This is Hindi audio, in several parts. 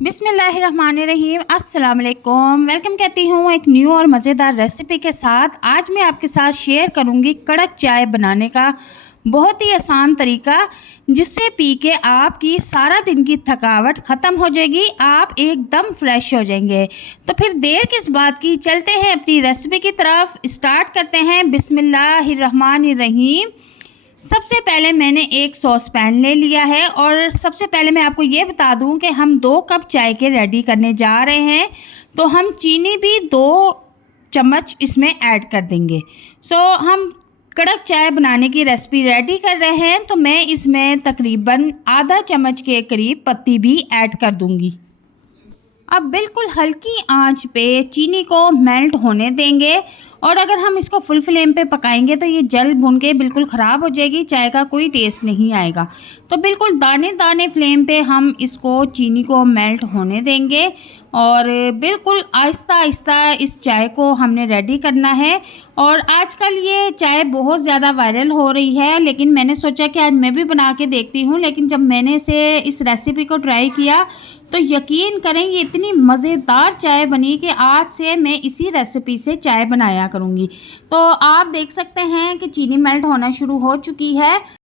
बिस्मिल्लाहिर्रहमानिर्रहीम, अस्सलाम वालेकुम। वेलकम कहती हूँ एक न्यू और मज़ेदार रेसिपी के साथ। आज मैं आपके साथ शेयर करूँगी कड़क चाय बनाने का बहुत ही आसान तरीका, जिससे पी के आपकी सारा दिन की थकावट ख़त्म हो जाएगी, आप एकदम फ्रेश हो जाएंगे। तो फिर देर किस बात की, चलते हैं अपनी रेसिपी की तरफ। स्टार्ट करते हैं। बिस्मिल्लाहिर्रहमानिर्रहीम। सबसे पहले मैंने एक सॉस पैन ले लिया है और सबसे पहले मैं आपको ये बता दूं कि हम 2 कप चाय के रेडी करने जा रहे हैं, तो हम चीनी भी 2 चम्मच इसमें ऐड कर देंगे। हम कड़क चाय बनाने की रेसिपी रेडी कर रहे हैं, तो मैं इसमें तकरीबन आधा चम्मच के करीब पत्ती भी ऐड कर दूंगी। अब बिल्कुल हल्की आंच पे चीनी को मेल्ट होने देंगे, और अगर हम इसको फुल फ्लेम पे पकाएंगे तो ये जल भुन के बिल्कुल ख़राब हो जाएगी, चाय का कोई टेस्ट नहीं आएगा। तो बिल्कुल दाने दाने फ्लेम पे हम इसको चीनी को मेल्ट होने देंगे, और बिल्कुल आहिस्ता आहिस्ता इस चाय को हमने रेडी करना है। और आजकल ये चाय बहुत ज़्यादा वायरल हो रही है, लेकिन मैंने सोचा कि आज मैं भी बना के देखती हूँ। लेकिन जब मैंने इस रेसिपी को ट्राई किया तो यकीन करें ये इतनी मज़ेदार चाय बनी कि आज से मैं इसी रेसिपी से चाय बनाया करूँगी। तो आप देख सकते हैं कि चीनी मेल्ट होना शुरू हो चुकी है।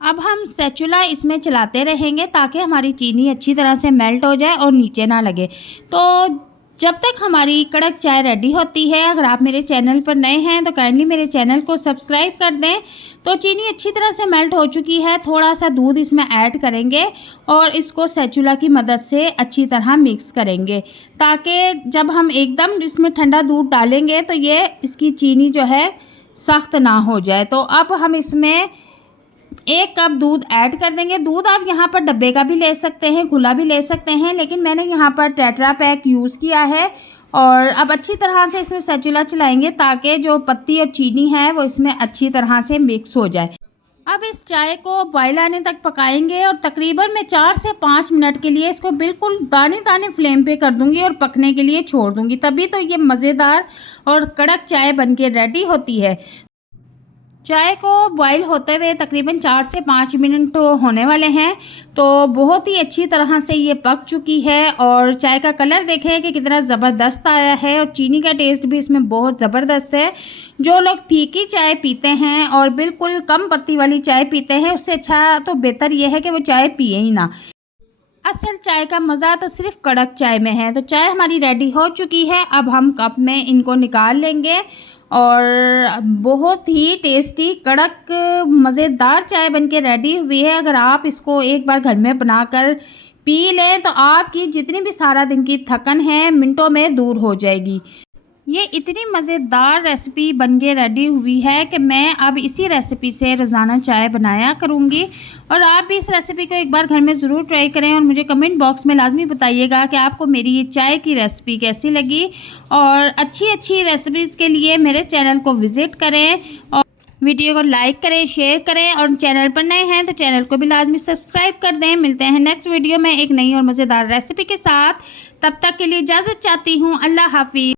अब हम स्पैचुला इसमें चलाते रहेंगे ताकि हमारी चीनी अच्छी तरह से मेल्ट हो जाए और नीचे ना लगे। तो जब तक हमारी कड़क चाय रेडी होती है, अगर आप मेरे चैनल पर नए हैं तो काइंडली मेरे चैनल को सब्सक्राइब कर दें। तो चीनी अच्छी तरह से मेल्ट हो चुकी है, थोड़ा सा दूध इसमें ऐड करेंगे और इसको स्पैचुला की मदद से अच्छी तरह मिक्स करेंगे, ताकि जब हम एकदम इसमें ठंडा दूध डालेंगे तो ये इसकी चीनी जो है सख्त ना हो जाए। तो अब हम इसमें 1 कप दूध ऐड कर देंगे। दूध आप यहाँ पर डब्बे का भी ले सकते हैं, खुला भी ले सकते हैं, लेकिन मैंने यहाँ पर टेट्रा पैक यूज़ किया है। और अब अच्छी तरह से इसमें स्पैचुला चलाएंगे ताकि जो पत्ती और चीनी है वो इसमें अच्छी तरह से मिक्स हो जाए। अब इस चाय को बॉयल आने तक पकाएंगे, और तकरीबन मैं 4 से 5 मिनट के लिए इसको बिल्कुल दाने दाने फ्लेम पे कर दूंगी और पकने के लिए छोड़ दूंगी, तभी तो ये मज़ेदार और कड़क चाय बनके रेडी होती है। चाय को बॉईल होते हुए तकरीबन 4 से 5 मिनट होने वाले हैं, तो बहुत ही अच्छी तरह से ये पक चुकी है। और चाय का कलर देखें कि कितना ज़बरदस्त आया है, और चीनी का टेस्ट भी इसमें बहुत ज़बरदस्त है। जो लोग फीकी चाय पीते हैं और बिल्कुल कम पत्ती वाली चाय पीते हैं, उससे अच्छा तो बेहतर ये है कि वो चाय पिए ही ना। असल चाय का मज़ा तो सिर्फ कड़क चाय में है। तो चाय हमारी रेडी हो चुकी है, अब हम कप में इनको निकाल लेंगे। और बहुत ही टेस्टी कड़क मज़ेदार चाय बनके रेडी हुई है। अगर आप इसको एक बार घर में बनाकर पी लें तो आपकी जितनी भी सारा दिन की थकन है मिनटों में दूर हो जाएगी। ये इतनी मज़ेदार रेसिपी बन के रेडी हुई है कि मैं अब इसी रेसिपी से रोज़ाना चाय बनाया करूँगी। और आप भी इस रेसिपी को एक बार घर में ज़रूर ट्राई करें, और मुझे कमेंट बॉक्स में लाजमी बताइएगा कि आपको मेरी ये चाय की रेसिपी कैसी लगी। और अच्छी अच्छी रेसिपीज़ के लिए मेरे चैनल को विज़िट करें, और वीडियो को लाइक करें, शेयर करें, और चैनल पर नए हैं तो चैनल को भी लाजमी सब्सक्राइब कर दें। मिलते हैं नेक्स्ट वीडियो में एक नई और मज़ेदार रेसिपी के साथ। तब तक के लिए इजाज़त चाहती हूँ। अल्लाह हाफिज़।